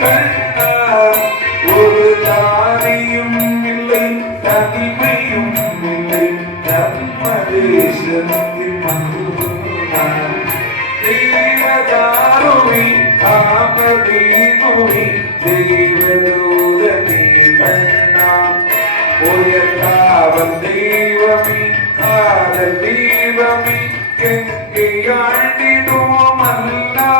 கண்ணா ஒரு ஜாதியும் இல்லை தனிமையும் இல்லை நம்ம தேசத்தின் மன்னர் தேவதாருவி காமதேனுவி தேவதூதனே கண்ணா உயர்காவல் தெய்வமே காதல் தெய்வமே எங்கே ஆண்டிடுவோம் அல்லா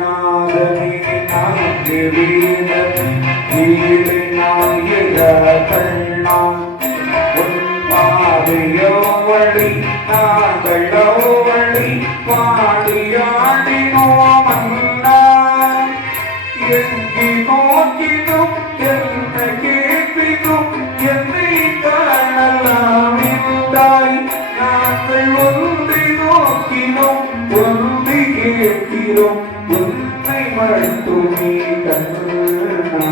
நாதனே நான்கு வீரன் ஈடு நாயக கண்ணா உன் பாதையோ வழி நாங்களோ வழி பாடியாடினோம் அண்ணா எங்கி நோக்கினோம் என்ன கேட்பினோம் என்னை காணலாம் என்றாய் நாங்கள் ஒன்றை நோக்கினோம் ஒன்றை கேட்கிறோம் உன்னை மட்டுமே கண்ணா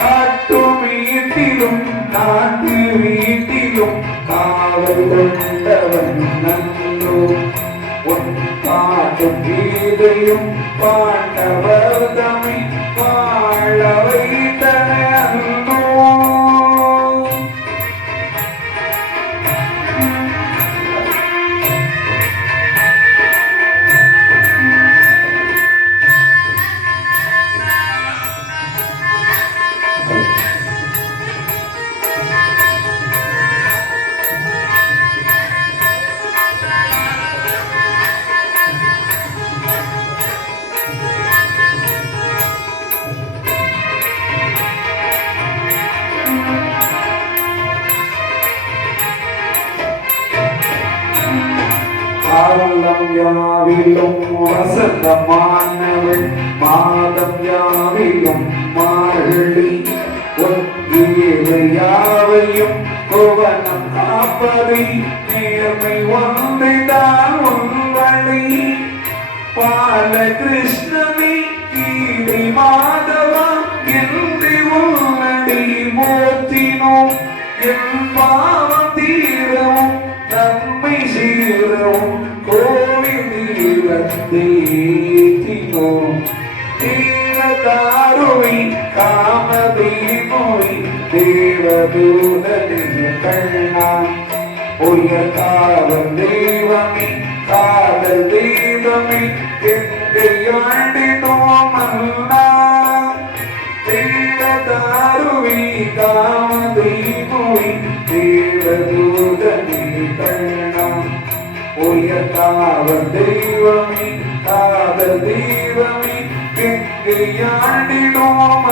காட்டு வீட்டிலும் நாட்டு வீட்டிலும் காவல் கொண்டவன் நன்றோ உன் பாட்டும் கீதையும் பாண்டவர்தமை வாழ வைத்தன அன்றோ காலம் யாவிலும் வசந்தமானவள் மாதம் யாவிலும் மாழி ஒன்றியவை யாவையும் கோவனம் காப்பதை நேர்மை ஒன்றுதான் உன்வழி பால கிருஷ்ணனே கீதை மாதவா என்று உன்னடி போற்றினோம் என் பாவம் தீரவும் நன்மை சீரவும் கோவில் தீரத்தேற்றினோம் தேவதாருவை காமதேனுவை தேவதூதனே கண்ணா உயர் காவல் தெய்வமே காதல் தெய்வமே எங்கே ஆண்டினோம் அண்ணா தேவதாருவை காமதேனுவை தேவதூதனே கண்ணா உயர் காவல் தெய்வமே காதல் தெய்வமே எங்கே ஆண்டினோம்